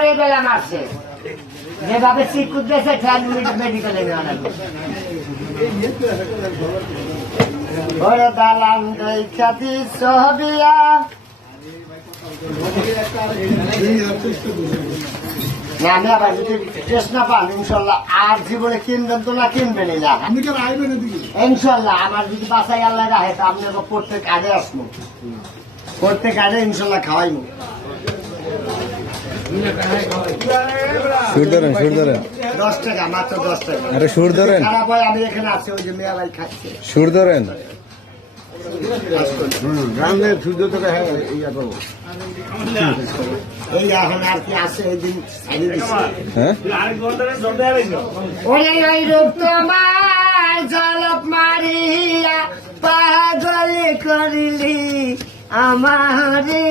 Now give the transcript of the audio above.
ওই বেলা মারছে যেভাবে চিকুট দিয়েছে ফ্যান মেডিকেলে নেওয়া লাগবে ওরে দালান খ্যাতি সহবিয়া না আমি আবার যদি ড্রেস না পান ইনশাল্লাহ আর জীবনে কিনবেন তো না কিনবেন না ইনশাল্লাহ আমার যদি বাসায় আল্লাহ রাখে তা আপনি প্রত্যেক আগে আসবো প্রত্যেক আগে ইনশাল্লাহ খাওয়াইবো সুর ধরেন 10 টাকা মাত্র 10 টাকা আরে সুর ধরেন খারাপ হয় আমি এখানে আছি ওই যে মেয়া ভাই খাচ্ছে সুর ধরেন গ্রামের সূর্য থেকে এই এখন আর কি আছে ওই দিন হ্যাঁ ওই রূপ তোমার জলপ মারিয়া পাগল করিলি আমারি